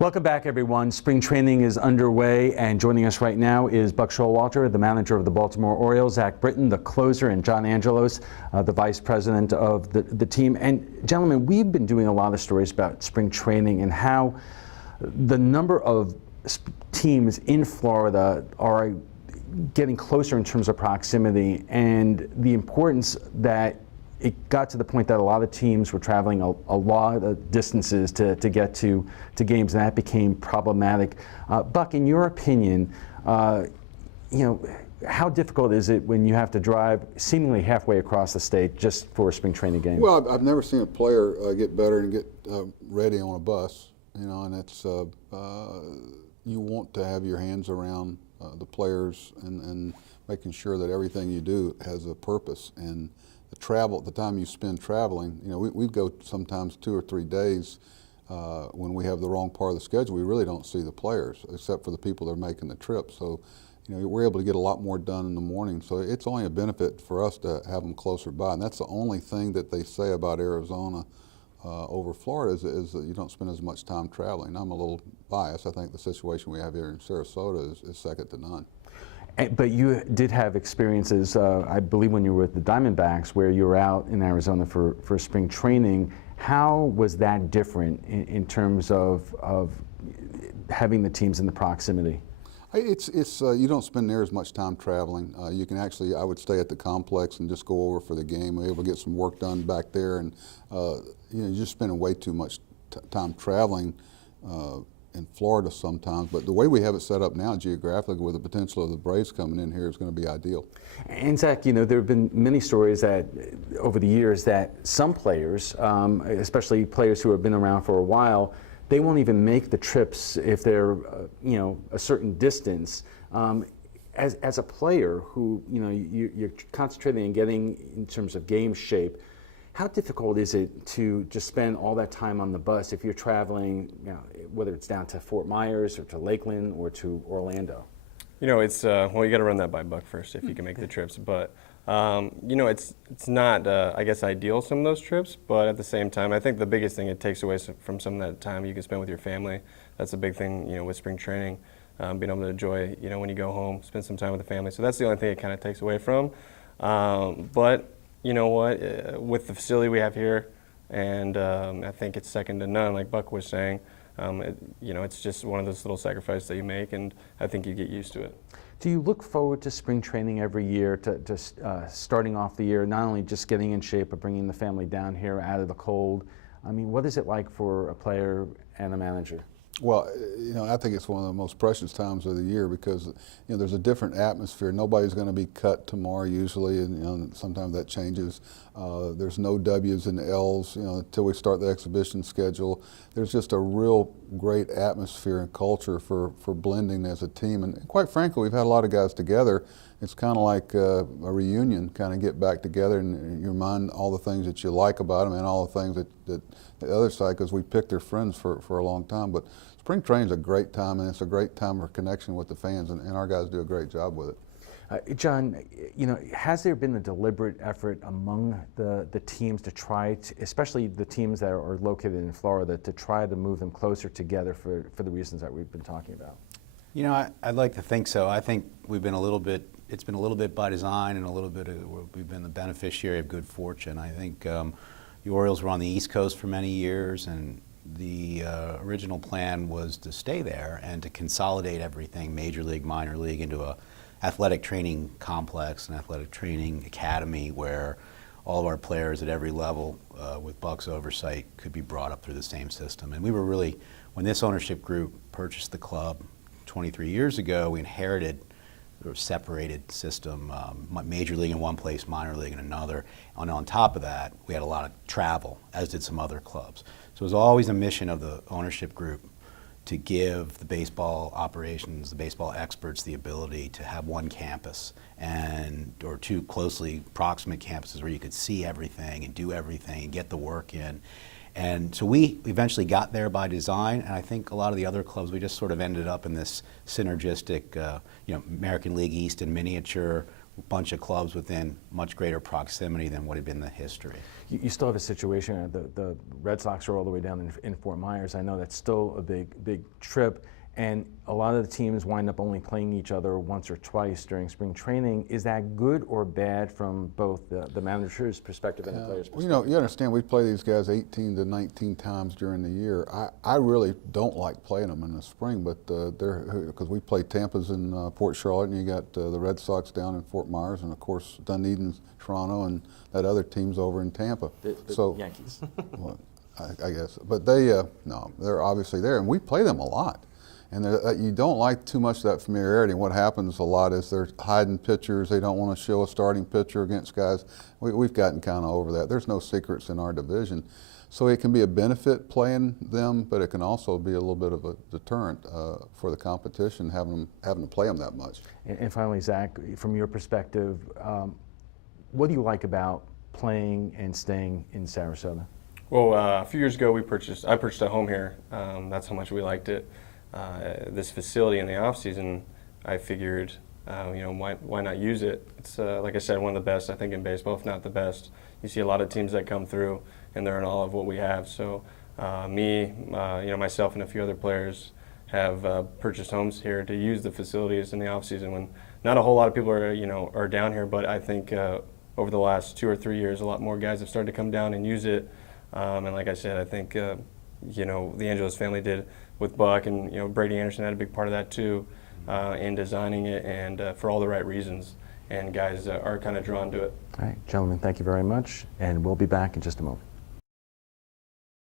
Welcome back, everyone. Spring training is underway, and joining us right now is Buck Showalter, the manager of the Baltimore Orioles, Zach Britton, the closer, and John Angelos, the vice president of the team. And gentlemen, we've been doing a lot of stories about spring training and how the number of teams in Florida are getting closer in terms of proximity, and the importance that it got to the point that a lot of teams were traveling a lot of distances to get to games, and that became problematic. Buck, in your opinion, how difficult is it when you have to drive seemingly halfway across the state just for a spring training game? Well, I've never seen a player get better and get ready on a bus, and it's you want to have your hands around the players and making sure that everything you do has a purpose. And the time you spend traveling, we go sometimes 2 or 3 days when we have the wrong part of the schedule. We really don't see the players except for the people that are making the trip. So, we're able to get a lot more done in the morning. So it's only a benefit for us to have them closer by. And that's the only thing that they say about Arizona over Florida is that you don't spend as much time traveling. I'm a little biased. I think the situation we have here in Sarasota is second to none. But you did have experiences, I believe, when you were with the Diamondbacks, where you were out in Arizona for spring training. How was that different in terms of having the teams in the proximity? It's you don't spend near as much time traveling. You can actually, I would stay at the complex and just go over for the game. We're able to get some work done back there, and you're just spending way too much time traveling in Florida sometimes. But the way we have it set up now geographically, with the potential of the Braves coming in here, is going to be ideal. And Zach, there have been many stories that over the years that some players, especially players who have been around for a while, they won't even make the trips if they're a certain distance. As a player who you're concentrating on getting in terms of game shape, how difficult is it to just spend all that time on the bus if you're traveling, whether it's down to Fort Myers or to Lakeland or to Orlando? It's well, you got to run that by Buck first if you can make the trips. But it's not, I guess, ideal, some of those trips. But at the same time, I think the biggest thing it takes away from some of that time you can spend with your family. That's a big thing, with spring training, being able to enjoy, when you go home, spend some time with the family. So that's the only thing it kind of takes away from. But you know what, with the facility we have here, and I think it's second to none, like Buck was saying. It's just one of those little sacrifices that you make, and I think you get used to it. Do you look forward to spring training every year, to starting off the year, not only just getting in shape, but bringing the family down here out of the cold? I mean, what is it like for a player and a manager? Well, I think it's one of the most precious times of the year because, there's a different atmosphere. Nobody's going to be cut tomorrow usually, and sometimes that changes. There's no W's and L's, until we start the exhibition schedule. There's just a real great atmosphere and culture for blending as a team. And quite frankly, we've had a lot of guys together. It's kind of like a reunion, kind of get back together and you remind all the things that you like about them and all the things that the other side, because we picked their friends for a long time. But spring training is a great time, and it's a great time for connection with the fans, and our guys do a great job with it. John, has there been a deliberate effort among the teams to try to, especially the teams that are located in Florida, to try to move them closer together for the reasons that we've been talking about? I'd like to think so. I think it's been a little bit by design, and a little bit we've been the beneficiary of good fortune. I think the Orioles were on the East Coast for many years, and the original plan was to stay there and to consolidate everything, major league, minor league, into a athletic training complex, an athletic training academy where all of our players at every level, with Buck's oversight, could be brought up through the same system. And we were really, when this ownership group purchased the club 23 years ago, we inherited a separated system, major league in one place, minor league in another. And on top of that, we had a lot of travel, as did some other clubs. So it was always a mission of the ownership group to give the baseball operations, the baseball experts, the ability to have one campus or two closely proximate campuses where you could see everything and do everything and get the work in. And so we eventually got there by design, and I think a lot of the other clubs, we just sort of ended up in this synergistic, American League East in miniature, bunch of clubs within much greater proximity than what had been the history. You still have a situation, the Red Sox are all the way down in Fort Myers. I know that's still a big trip, and a lot of the teams wind up only playing each other once or twice during spring training. Is that good or bad from both the manager's perspective and the player's perspective? You know, you understand we play these guys 18 to 19 times during the year. I really don't like playing them in the spring, but because we play Tampa's in Port Charlotte, and you got the Red Sox down in Fort Myers, and of course Dunedin's Toronto, and that other team's over in Tampa. The Yankees. Well, I guess, but no, they're obviously there, and we play them a lot. And you don't like too much of that familiarity. And what happens a lot is they're hiding pitchers. They don't want to show a starting pitcher against guys. We've gotten kind of over that. There's no secrets in our division. So it can be a benefit playing them, but it can also be a little bit of a deterrent for the competition, having to play them that much. And finally, Zach, from your perspective, what do you like about playing and staying in Sarasota? Well, a few years ago, I purchased a home here. That's how much we liked it. This facility in the off season, I figured, why not use it? It's like I said, one of the best I think in baseball, if not the best. You see a lot of teams that come through, and they're in all of what we have. So myself and a few other players have purchased homes here to use the facilities in the off season when not a whole lot of people are down here. But I think over the last 2 or 3 years, a lot more guys have started to come down and use it. And like I said, I think the Angelos family did with Buck, and Brady Anderson had a big part of that too, in designing it, and for all the right reasons. And guys are kind of drawn to it. All right, gentlemen, thank you very much, and we'll be back in just a moment.